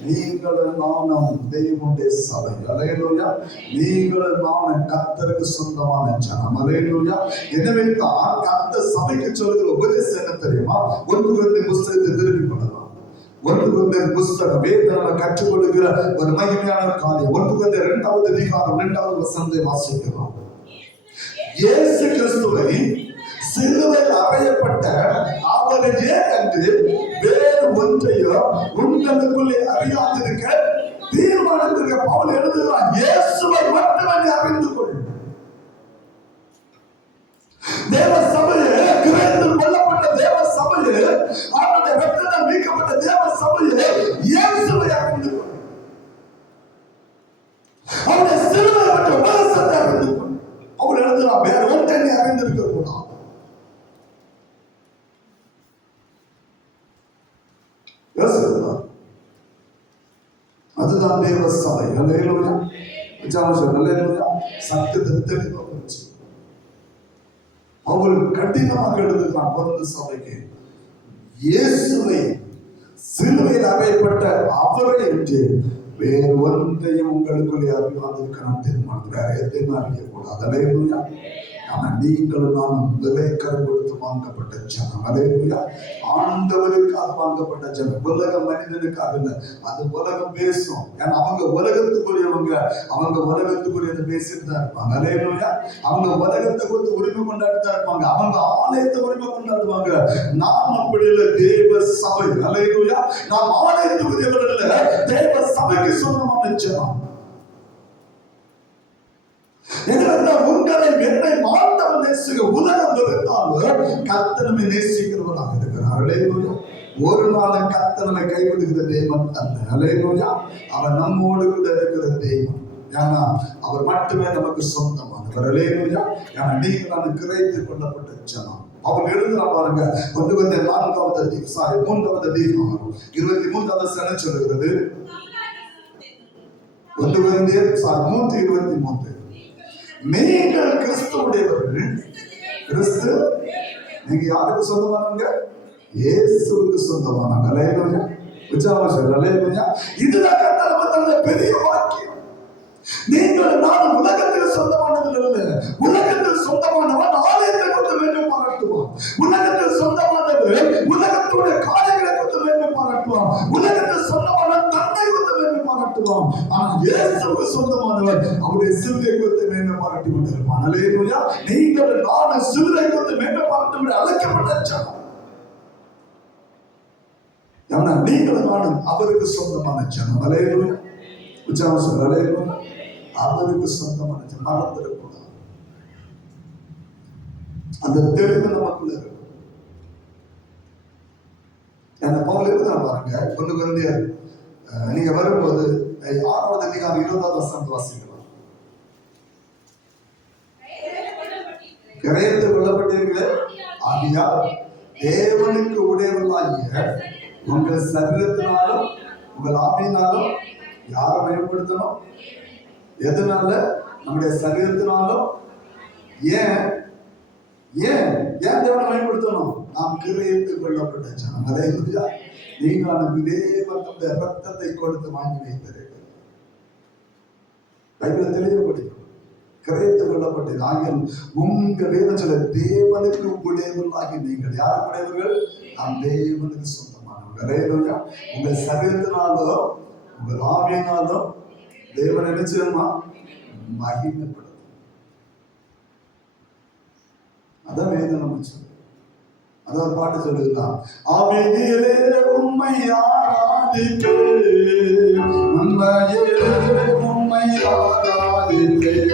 நீங்களும் நானும் தெய்வனுடைய சபை. அல்லேலூயா. நீங்களும் நானும் கர்த்தருக்கு சொந்தமான ஜனம். அல்லேலூயா. எனவே தான் கர்த்தர் சபைக்கு சொல்லுகிற உபதேசம் என்ன தெரியுமா? 1 கொரிந்தியர் புத்தகத்தை திருப்பி கொள்ளலாம். 1 கொரிந்தியர் புத்தகம் வேதனை கற்றுக்கொள்கிற ஒரு மகிமையான காரியம். 1 கொரிந்தியர் 2வது அதிகாரம் 2வது வசனத்தை வாசிக்கலாம். இயேசு கிறிஸ்துவை சிலுவையில் அறையப்பட்ட அவரையே கண்டு வேறு ஒன்றையோ உங்களுக்குள்ளே அறியாதிருக்க தீர்மானத்திற்கு பவுல் எழுதுகிறார். இயேசுவை மட்டுமே அறிந்து கொள். தேவ சபையே, கிறிஸ்து கொல்லப்பட்ட தேவ சபையே, அவருடைய ரத்தத்தால் மீட்கப்பட்ட தேவ சபையே, இயேசுவை அறிந்து கொள். அவருடைய சிலுவை மற்றும் உபதேசத்தை அறிந்து கொள். அவர் எழுதுகிறார், வேறு ஒன்றை நீ அறிந்திருக்க கூடாது. அதுதான் தேவ சபை. அல்லேலூயா. அல்லேலூயா. சத்தியத்தை தெளிவாக வச்சு அவர் கடினமாக எழுதுகிறான் கொரிந்து சபைக்கு. இயேசுவை சிலுவையில் அறையப்பட்ட அவரை என்று வேறு ஒன்றையும் உங்களுக்குள்ளே அறிவாதிருக்க நான் தீர்மானிக்கிறேன். எதையும் அறியக்கூடாது. அல்லேலூயா. ஆனால் நீங்களும் நானும் விலைக்கரம் கொடுத்து வாங்கப்பட்ட ஜனம். அல்லேலூயா. ஆண்டவருக்காக வாங்கப்பட்ட ஜனம். உலக மனிதனுக்காக இல்லை. அது உலகம் பேசும். ஏன்னா அவங்க உலகத்துக்குரியவங்க. அவங்க உலகத்துக்குரியதை பேசிட்டு தான் இருப்பாங்க. அல்லேலூயா. அவங்க உலகத்தை கொடுத்து உரிமை கொண்டாடி தான் இருப்பாங்க. அவங்க ஆலயத்தை உரிமை கொண்டாடுவாங்க. நாம் அப்படி இல்லை. தேவ சபை. அல்லேலூயா. நாம் ஆலயத்துக்குரியவர்கள் இல்லை. தேவ சபைக்கு சொந்தமான ஜனம். உங்களை என்னை மாண்டவன் நேசிக்க உலகம் இருந்தாலும் கர்த்தனை நேசிக்கிறவனாக இருக்கிறார். அல்லேலூயா. ஒரு நாள் கர்த்தனை கைவிடுகிற தேவன் அல்ல. அல்லேலூயா. அவர் நம்மோடு கூட இருக்கிற தேவன். ஏன்னா அவர் மட்டுமே நமக்கு சொந்தமானவர். அல்லேலூயா. ஏன்னா நீங்க நான் கிரைத்து கொள்ளப்பட்ட ஜனம். அவர் எழுதுறா பாருங்க. 1 கொரிந்தியர் 4வது அதிகாரம் 3வது அதிகாரம் 23வது வசனம் சொல்லுகிறது. 1 கொரிந்தியர் 3:23. நீங்கள் கிறிஸ்துவுடையவர்கள். கிறிஸ்து நீங்க யாருக்கு சொந்தமானவங்க? இயேசுவுக்கு சொந்தமானவங்க. அல்லேலூயா. விசுவாசம். அல்லேலூயா. இதுதான் கர்த்தர் நமக்கு பெரிய வாக்கியம். நீங்கள் நான் உலகத்தில் சொந்தமானவர்கள் அல்ல. உலகத்தில் சொந்தமானவன் ஆலயத்தை கொண்டு மேன்மை பாராட்டுவான். உலகத்தில் சொந்தமானவன் உலகத்துடைய காரியங்களை கொண்டு மேன்மை பாராட்டுவான். உலகத்தில் சொந்தமானவன் தன்னை கொண்டு மேன்மை பாராட்டுவான். ஆனால் இயேசுவுக்கு சொந்தமானவன் அவருடைய சிலுவை கொண்டு மேன்மை பாராட்டி கொண்டிருப்பான். அல்லேலூயா. நீங்கள் நான் சிலுவை கொண்டு மேன்மை பாராட்டும்படி அழைக்கப்பட்ட ஜனம். நீங்கள் நானும் அவருக்கு சொந்தமான ஜனம். அல்லேலூயா. விசுவாசம். அல்லேலூயா. அவருக்கு சொந்தமான ஜனம். மறந்துடக்கூடாது. அந்த தெளிவு நமக்குள்ள இருக்கு. பவுல் எழுதுறான் பாருங்க. 1 கொரிந்தியர் நீங்க வரும்போது 6வது அதிகாரம் 20வது வசனத்தை வாசிக்கலாம். கிரயத்து கொள்ளப்பட்டீர்களே, ஆகையால் தேவனுக்கு உடையவர்களாகிய உங்கள் சரீரத்தினாலும் உங்கள் ஆவியினாலும் யாரை பயன்படுத்தணும்? எதனால? நம்முடைய சரீரத்தினாலும். ஏன் தேவனை பயன்படுத்தணும்? நாம் கிரயத்து கொள்ளப்பட்ட ஜனம். அல்லேலூயா. நீங்கள் தேவனுடைய ரத்தத்தை கொடுத்து வாங்கி வைத்தீர்கள். பைபிள் தெளிவுபடி கிரயத்து கொள்ளப்பட்டது. ஆகிய உங்க வேதம் சொல்ல தேவனுக்கு உடையவர்களாகி நீங்கள் யாருக்கு உடையவர்கள்? நாம் தேவனுக்கு சொந்தமானவர்கள். அல்லேலூயா. உங்கள் சரீரத்தினாலோ உங்கள் ஆவியினாலோ தேவன் நினைச்சிருமா மகிமைப்படுத்தும். அதான் வேதம் நம்ம சொல்லு. அதான் பாட்டு சொல்லுதான். ஆவியிலே உம்மை ஆராதிப்பேன், உண்மையிலே உம்மை ஆராதிப்பேன்,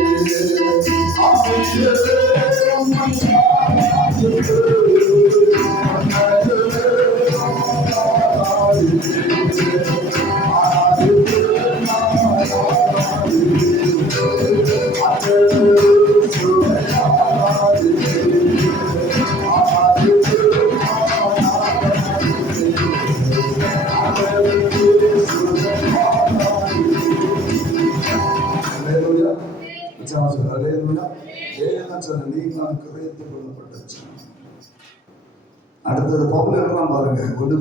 அடுத்தது பவுல் எழுதலாம் பாருங்க. 1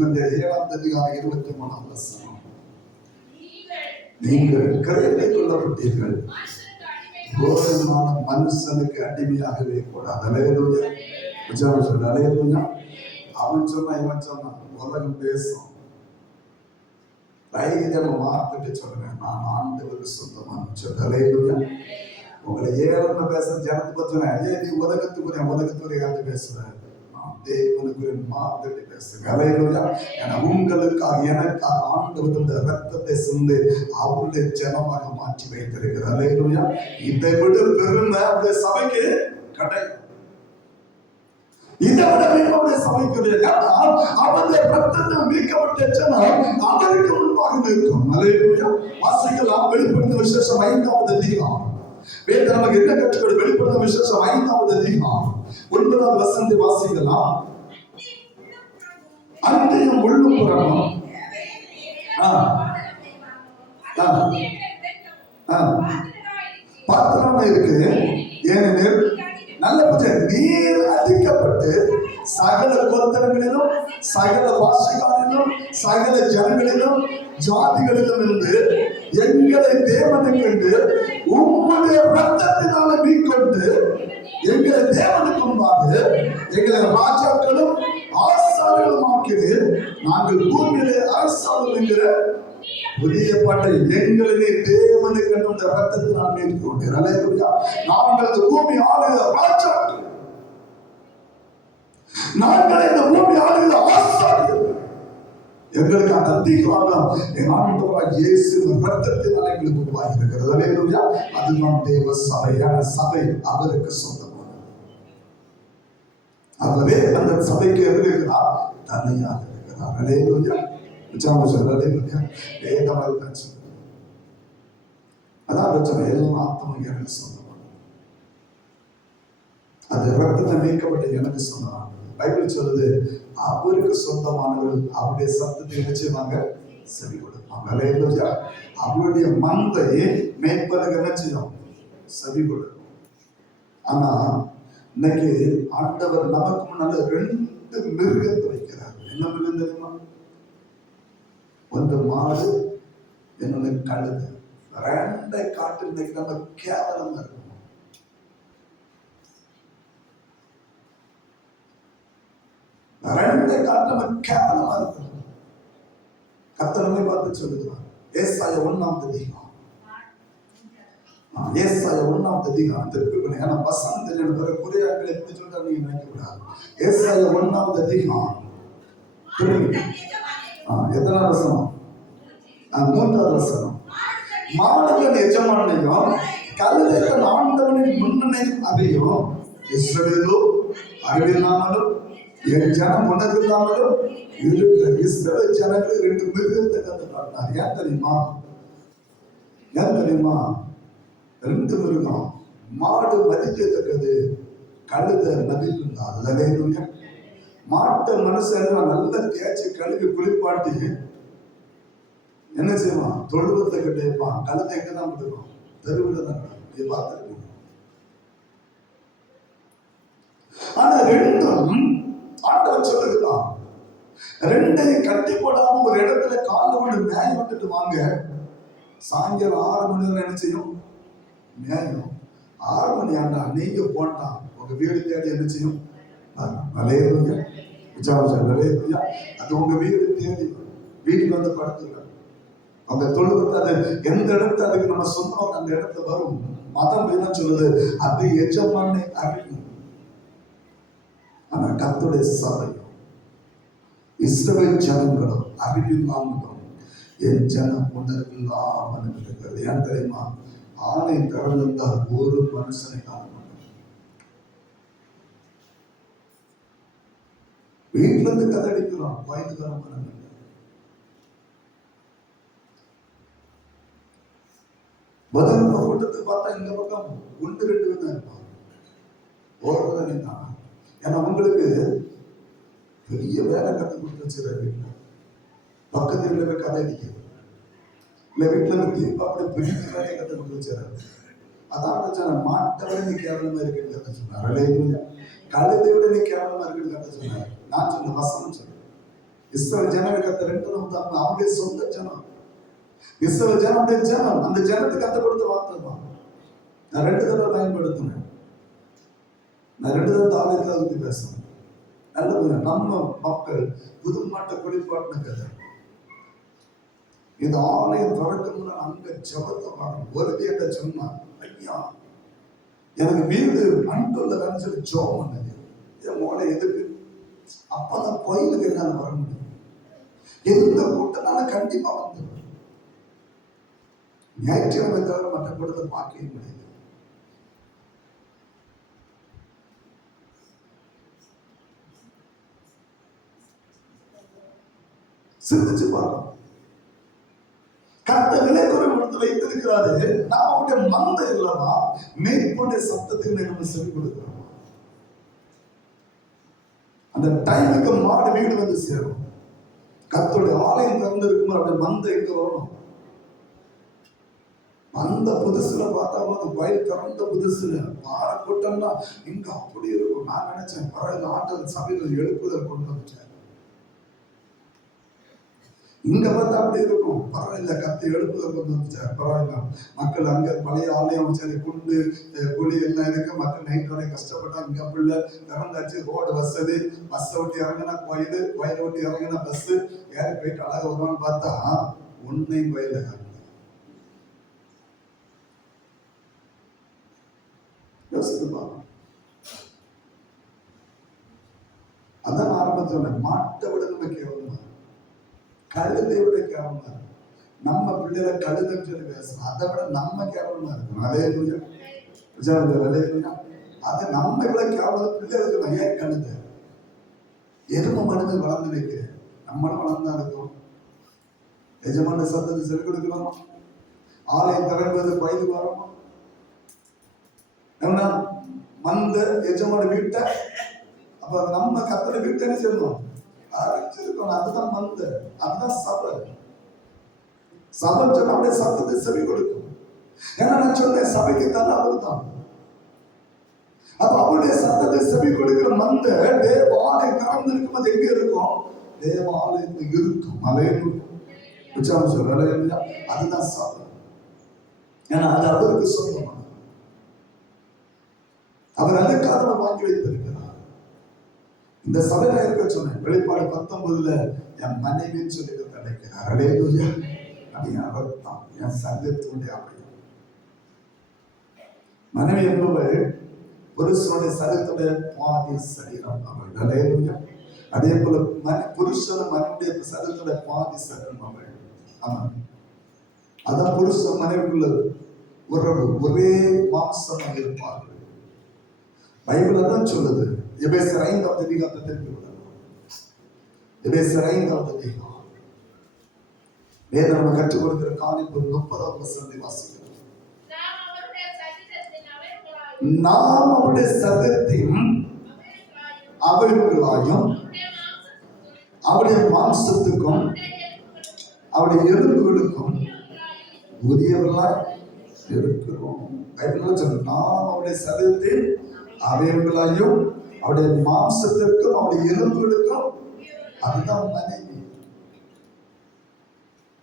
நீங்கள் கிரயத்தை கொள்ளப்பட்டீர்கள், கோரமான மனுஷனுக்கு அடிமையாகவே கூடாது. அலையலூயா. அலையலூயா. அவன் சொன்னா இவன் சொன்னா உலகம் பேசும். தைரியமா மார்க்கிட்டு சொல்றேன், நான் ஆண்டவருக்கு சொந்தமான சொல்ல. அலையலூயா. உங்களை ஏறன்னு பேச ஜனத்தை பத்தி நீ உலகத்துக்குரிய காத்து பேசுறேன், தேவனுக்கு மார்க்கிட்டு பேசுறேன். அலையலூயா. உங்களுக்காக எனக்காக ஆண்டவருடைய ரத்தத்தை சிந்து அவருடைய ஜனமாக மாற்றி வைத்திருக்கிறார். அலையலூயா. இதை விட பெருமை அவருடைய சபைக்கு கிடையாது. இதை விட அவருடைய சபைக்கு அவருடைய ரத்தத்தை மீட்கப்பட்ட ஜனம் அவருக்கு முன்பாக நிற்கும். அலையலூயா. வாசிக்கலாம் வெளிப்படுத்த விசேஷம் 5வது அதிகாரம். வேத நமக்கு என்ன கற்றுக்கொடு? வெளிப்படுத்த விசேஷம் 5வது அதிகாரம் 9வது வசனத்தை வாசிக்கலாம். அன்றையும் உள்ளும் புறமும் பாத்திரமா இருக்கு. ஏனெனில் நல்ல நீர் அதிக்கப்பட்டு சகல கோத்திரங்களிலும் சகல பாஷைகளிலும் சகல ஜனங்களிலும் ஜாதிகளிலும் இருந்து எங்களை தேவனை கண்டு உம்முடைய ரத்தத்தினால மீட்கொண்டு எங்களை தேவனுக்கு முன்பாக எங்களை ராஜாக்களும் ஆசாரிகளும் ஆக்கினீர். நாங்கள் பூமியிலே அரசாங்கம் என்கிற புதிய பாட்டை எங்களிலே தேவனை கண்டு ரத்தத்தினால் மீட்கொண்டீர். அல்லேலூயா. நாங்கள் இந்த பூமி ஆளுகிற ராஜாக்கள், நாங்கள் இந்த பூமி ஆளுகிற ஆசாரிகள். எங்களுக்கு அந்த அதிகாரம் ஆண்டவராகிய இயேசுவின் ரத்தத்தினால் எங்களுக்கு உருவாகி இருக்கிறது. அல்லேலூயா. அதுதான் தேவ சபையான சபை அவருக்கு சொந்தமானது. அவரே அந்த சபைக்கு இருக்கிறார், தனியாக இருக்கிறார். அல்லேலூயா. அதான் பிரச்சனை. எல்லாம் ஆத்மா எனக்கு சொந்தமான, அது ரத்தத்தை மீட்கப்பட்ட எனக்கு சொந்தமான. பைபிள் சொல்லுது, அவருக்கு சொந்தமானவர்கள் அவருடைய சத்தத்தை நிச்சயமாக செவி கொடுப்பாங்க. அல்லேலூயா. அவருடைய மந்தையை மேய்ப்பதற்கு என்ன செய்யும்? செவி கொடுக்கும். ஆனா இன்னைக்கு ஆண்டவர் நமக்கு முன்னால 2 மிருகத்தை வைக்கிறார். என்ன மிருகம் தெரியுமா? ஒன்று மாடு, என்னொன்று கழுது. 2 காட்டு இன்னைக்கு நம்ம கேவலமா இருக்கும். ரெண்டு காட்டு கேவலமா இருக்கு. கர்த்தரை பார்த்து சொல்லுகிறார். ஏசாயா 1வது அதிகாரம். ஏசாயா 1வது அதிகாரம் திருப்பி. ஏன்னா வசனம் தெரியல பிற குறியாக்களை எப்படி சொல்லிட்டா நீங்க நினைக்கக்கூடாது. ஏசாயா 1வது அதிகாரம் திருப்பி. எத்தனாவது வசனம்? 3வது வசனம். மாடுகளின் எஜமானையும் கழுதையின் ஆண்டவனின் முன்னணையும் அறியும். இஸ்ரவேலோ அறிவில்லாமலும் என் ஜனம் உணர்வில்லாமலும் இருக்கிற இஸ்ரவேல் ஜனங்கள் 2 மிருகத்தை கண்டு காட்டினார். ஏன் தெரியுமா? 2 மிருகம். மாடு மதிக்கத்தக்கது, கழுத மதிப்பில்லாது. அல்லேலூயா. மாட்டை மனுஷன் நல்லா தேய்ச்சி கழுவி குளிப்பாட்டி என்ன செய்வான்? தொழுவத்தை கட்டிப்பான். கழுத்தை எங்கதான் விடுவான்? தெருவில் தான். பார்த்துருக்கோம். ஆனா 2ம் ஆண்டவர் சொல்லுகிறான், 2ஐயும் கட்டி போடாம ஒரு இடத்துல கால விட்டு மேய விட்டுட்டு வாங்க. சாயங்காலம் 6 மணி நேரம் என்ன செய்யும்? மேயும். 6 மணி ஆண்டா நீங்க போட்டா உங்க வீடு தேடி என்ன செய்யும்? அல்லேலூயா. அல்லேலூயா. அது உங்க வீடு தேடி வீட்டுக்கு வந்து படுத்துங்க. அந்த தொழுவத்தை அது எந்த இடத்துல அதுக்கு நம்ம சொன்னோம் அந்த இடத்துல வரும். மதம் என்ன சொல்லுது? அது எஜமானை அறியும். ஆனா கர்த்தருடைய சபை இஸ்ரவேல் ஜனங்களும் அறிவில்லாமலும் என் ஜனம் உணர்வில்லாமல் இருக்கிறது. ஏன் தெரியுமா? ஆணை திறந்திருந்தால் ஒரு மனுஷனை காண மாட்டாங்க. வீட்டுல இருந்து கதை அடிக்கிறோம், கோயிலுக்கு வர மனம் இல்லை. முதல் கூட்டத்தை பார்த்தா இந்த பக்கம் 1-2 பேர் தான் இருப்பாங்க. ஓடுறதே தான். ஏன்னா உங்களுக்கு பெரிய வேலை கற்றுக் கொடுத்து வச்சுருக்காரு. வீட்டுல பக்கத்து வீட்டுல போய் கதை அடிக்கிறது, இல்ல வீட்டுல போய் அப்படி பெரிய வேலையை கற்றுக் கொடுத்து வச்சுறாரு. அதான் சொன்ன மாட்டை விட நீ கேவலமா இருக்குன்னு கத்த சொன்னார். கழுதை விட நீ கேவலமா இருக்குன்னு கத்த சொன்னார். நான் சொன்ன வசனம் சொன்னேன். இஸ்ரவேல் ஜனங்கள் கத்த 2 அவனுடைய சொந்த ஜனம். இஸ்ரவேல் ஜனமுடைய ஜனம், அந்த ஜனத்துக்கு கத்த கொடுத்த வார்த்தை தான். நான் 2 தடவை பயன்படுத்தினேன். நான் 2 தடவை ஆலயத்தில் பற்றி பேசுறேன். நல்லது. நம்ம மக்கள் புது மாட்டை குளிப்பாட்டின கதை. இந்த ஆலயம் திறக்கணும்னா அங்க ஜபத்தை பார்க்கணும். ஒரு கேட்ட சொன்னா, ஐயா எனக்கு வீடு அன்றுள்ள சொல்லி ஜோம் பண்ணது. என் மூளை எதுக்கு? அப்பதான் கோயிலுக்கு என்னால வர முடியும். எந்த கூட்டனால கண்டிப்பா வந்து ஞாயிற்றுக்கிழமை தவிர மற்ற கூட்டத்தை பார்க்கவே முடியாது. சிந்திச்சு பார்க்கணும். கர்த்தர் நிலைக்குறைவுடன் வைத்திருக்கிறாரு. நான் அவருடைய மந்தை இல்லமா மேற்கொண்ட சத்தத்துக்கு நம்ம செவி கொடுக்கிறோம். அந்த டைமுக்கு மாடு வீடு வந்து சேரும். கர்த்தருடைய ஆலயம் திறந்து இருக்கும். அவருடைய மந்தை எங்க வரணும்? அந்த புதுசுல பார்த்தா வயல் திறந்த புதுசுல பாறை கூட்டம்னா இங்க அப்படி இருக்கும். நான் நினைச்சேன் பரவாயில்ல, ஆண்டவர் சபையில் எழுப்புதல் கொண்டு வந்துட்டேன். இங்க பார்த்தா அப்படி இருக்கும். பரவாயில்ல, கத்தை எழுப்புதல் கொண்டு வந்துட்டார். பரவாயில்ல, மக்கள் அங்க பழைய ஆலயம் சரி குண்டு குழி எல்லாம் இருக்கு. மக்கள் நைட் வரை கஷ்டப்பட்டாங்க. இங்க அப்படி இல்லை, திறந்தாச்சு. ரோடு வசதி. பஸ்ஸை விட்டு இறங்கினா கோயில், கோயிலை விட்டு இறங்கினா பஸ் ஏறி போயிட்டு அழகா வருவான்னு பார்த்தா உன்னை கோயில யோசித்துப்பா. அதான் ஆரம்பம் சொன்னேன், மாட்டை விட நம்ம கேவலமா, கழுதை விட கேவலமா இருக்கும். நம்ம பிள்ளைகளை கழுதைன்னு சொல்லி பேசணும், அதை விட நம்ம கேவலமா இருக்கும். அதே அதை நம்ம விட கேவலம் பிள்ளைகளை சொன்னா, ஏன் கழுதை? எரும மனுமை வளர்ந்து நிற்கிறேன், நம்மளும் வளர்ந்தா இருக்கும். எஜமான சத்தத்தை சொல்லிக் கொடுக்கலாமா? ஆலயம் திறன்பது பயிர் வரமா? என்ன மந்த எஜமான வீட்டை அப்ப நம்ம கத்தோட வீட்டை என்ன செய்யணும்? அறிஞ்சிருக்கணும். அதுதான் மந்த, அதுதான் சபை. சபை சொன்ன அப்படியே சத்தத்தை செவி கொடுக்கும். ஏன்னா நான் சொன்னேன், சபைக்கு தர அவர் தான். அப்ப அவருடைய சத்தத்தை செவி கொடுக்கிற மந்த தேவாலயம் திறந்து இருக்கும்போது எங்க இருக்கும்? தேவாலயத்தில் இருக்கும். அலையும் சொல்ல, அதுதான் சபை. ஏன்னா அது அவருக்கு சொந்தமான, அவர் அதுக்காக வாங்கி வைத்திருக்கிறார். இந்த சபையில இருக்க சொன்னேன், வெளிப்பாடு 19 என் மனைவின்னு சொல்லி கிடைக்கிறார். அலேலூயா. அது அவர் தான் என் சரீரத்தினுடைய அவயம். மனைவி என்பவள் புருஷனுடைய சரீரத்துடைய பாதி சரீரம் அவள். அலேலூயா. அதே போல புருஷன் மனைவியுடைய சரீரத்துடைய பாதி சரீரம் அவள். ஆமாம், அதான் புருஷன் மனைவிக்குள்ள உறவு, ஒரே மாம்சமாக இருப்பார்கள். பைபிள் தான் சொல்லுது. எபேசியர் 5வது அதிகாரத்தை தெரிந்து கொள்ளணும். எபேசியர் 5வது அதிகாரம் வேதம் நம்ம கற்றுக் கொடுக்கிற காணிப்பு 30வது வசனத்தை வாசிக்கிறோம். நாம் அவருடைய சரீரத்தின் அவயவங்களாயும் அவருடைய மாம்சத்துக்கும் அவருடைய எலும்புகளுக்கும் உரியவர்களாய் இருக்கிறோம். பைபிள் சொல்லுது, நாம் அவருடைய சரீரத்தின் அவயவங்களாயும் அவருடைய மாம்சத்திற்கும் அவருடைய எலும்புகளுக்கும். அதுதான் மனைவி.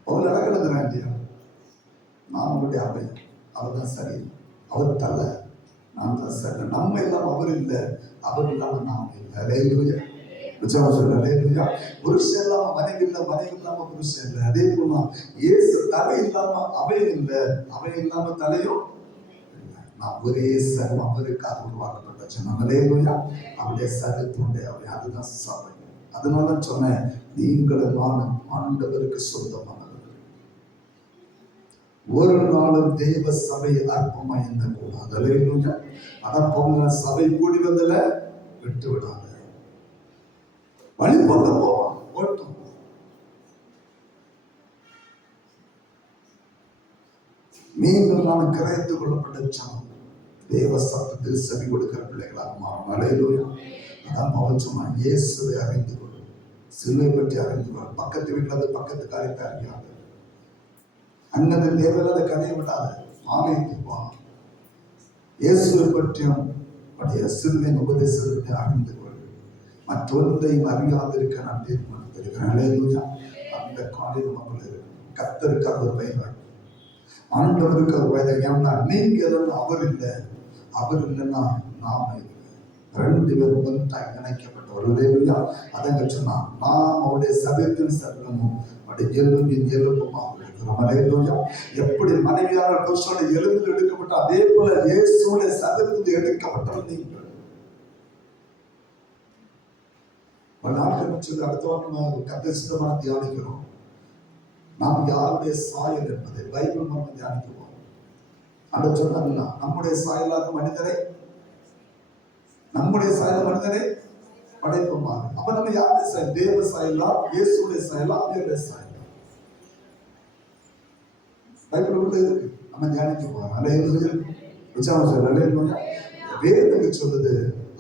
அவள் அழகிறது வேண்டியா? நாம் அவருடைய அவயம், அவர் தான் சரி, அவர் தலை, நாம் தான் சரி. நம்ம இல்லாம அவர் இல்லை, அவர் இல்லாம நாம் இல்லை. அலேலூயா. அலேலூயா. புருஷன் இல்லாம மனைவி இல்லை, மனைவி இல்லாம புருஷன் இல்லை. அதே போல இயேசு தலை இல்லாம அவயம் இல்லை, அவயம் இல்லாம தலையும் நான் ஒரே சர்வம் அவருக்காக உருவாக்கப்பட்ட சொன்ன. அலேலூயா. அவருடைய சரீரத்தினுடைய அவயம், அதுதான் சபை. அதனால சொன்னேன், நீங்களும் நானும் ஆண்டவருக்கு சொந்தமானவர்கள். ஒரு நாளும் தெய்வ சபை அற்பமா எண்ணக்கூடாது. அலேலூயா. அதான் போங்க, சபை கூடி வந்தல விட்டு விடாது. வழிபோக்க போவான் ஓட்டும். நீங்கள் நான் கிரகித்துக் கொள்ளப்பட்ட சாம் தேவ சத்தத்தில் செவி கொடுக்கிற பிள்ளைகளாக மாறும். அல்லேலூயா. அதான் பவுல் சொன்னான், இயேசுவை அறிந்து கொள், சிலுவை பற்றி அறிந்து கொள். பக்கத்து வீட்டில் அது பக்கத்து காரியத்தை அறியாது, அன்னது தேவையில்லாத கதையை விடாது, ஆலயத்துக்கு வா, இயேசுவை பற்றியும் உடைய சிலுவையின் உபதேசத்தை அறிந்து கொள். மற்றொன்றையும் அறியாதிருக்க நான் தீர்மானித்திருக்கிறேன். அல்லேலூயா. அந்த காலையில் மக்கள் கர்த்தருக்கு அவர் பெயர், ஆண்டவருக்கு அவர் பெயர். ஏன்னா நீங்கள் அவர் இல்லை, அவர் இல்லைன்னா நாம இல்லை, ரெண்டு பேரும் ஒன்றாக இணைக்கப்பட்டவர்கள். அதங்க சொன்னா, நாம் அவருடைய சபையின் சர்க்கமும் அவருடைய எலும்பின் எலும்புமாக இருக்கிறோம். எப்படி மனைவியான புருஷனுடைய எலும்பில் எடுக்கப்பட்ட அதே போல இயேசுடைய சபையில் எடுக்கப்பட்டவர் நீங்கள். ஒரு நாட்கள் சொல்லி அடுத்த வாரம் கத்தரிசிதமான தியானிக்கிறோம். நாம் யாருடைய சாயல் என்பதை பைபிள் மூலம் தியானிக்குவோம். அந்த சொன்னாங்க, நம்முடைய சாயலாக மனிதரை, நம்முடைய சாயல மனிதரை படைப்புமாறு. அப்ப நம்ம யாருடைய சாயல்? தேவ சாயலா, இயேசுடைய சாயலா, அவருடைய சாயலா? பைபிள் உள்ள இருக்கு, நம்ம தியானிக்க போறோம். அல்லேலூயா. வேதம் சொல்லுது,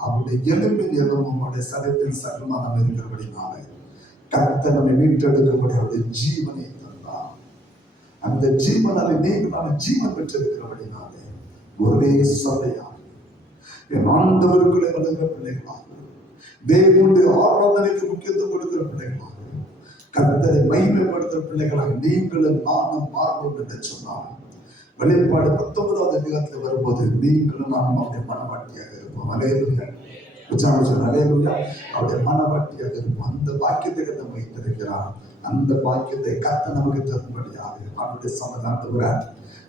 அவருடைய எலும்பின் எலும்பும் அவருடைய சரத்தின் சகமா நம்ம இருக்கிறபடினால கர்த்தர் நம்மை மீட்டெடுக்கக்கூடிய அவருடைய ஜீவனை தந்தார். அந்த ஜீவனாலே நீங்கள் ஜீவன் பெற்றிருக்கிறபடினாலே ஒரே சபையாக என் ஆண்டவருக்குள்ளே வருகிற பிள்ளைகளாக, தேவனுடைய ஆராதனைக்கு முக்கியத்துவம் கொடுக்கிற பிள்ளைகளாக, கர்த்தரை மகிமைப்படுத்துகிற பிள்ளைகளாக நீங்களும் நானும் மாறுவோம் என்று சொன்னார். வெளிப்பாடு 19வது அதிகாரத்தில் வரும்போது நீங்களும் நானும் அவருடைய மனவாட்டியாக இருப்போம். அல்லேலூயா. அல்லேலூயா. அவருடைய மனவாட்டியாக இருப்போம். அந்த பாக்கியத்தை கர்த்தர் வைத்திருக்கிறார். அந்த பாக்கியத்தை கர்த்தர் நமக்கு தரும்படியாக அவருடைய சமாதானத்துவர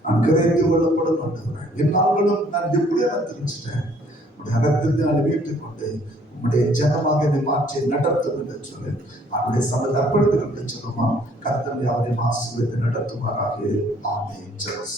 நான் கிரகித்துக் கொள்ளப்படும் ஆண்டவரே. என்னாலும் நான் எப்படியெல்லாம் தெரிஞ்சுட்டேன், உடைய அகத்திற்கு நான் வீட்டுக் கொண்டு உம்முடைய ஜனமாக என்னை மாற்றி நடத்தும் என்று சொல்லி அவருடைய சமத்தை அர்ப்பணித்துக் கொண்டு சொல்லுமா, கர்த்தர் அவரை ஆசீர்வதித்து நடத்துமாறாக. ஆமென். ஜெபம்.